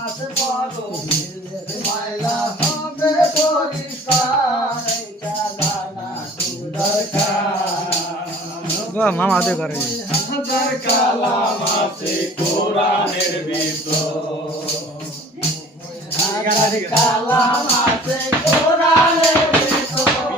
মাঝে বড় মাইলা হবে পরিষ্কার কালানা দরকার মামা দে করে হাজার কালাম আছে কোরআনের ভিতর হাজার কালাম আছে কোরআনের ভিতর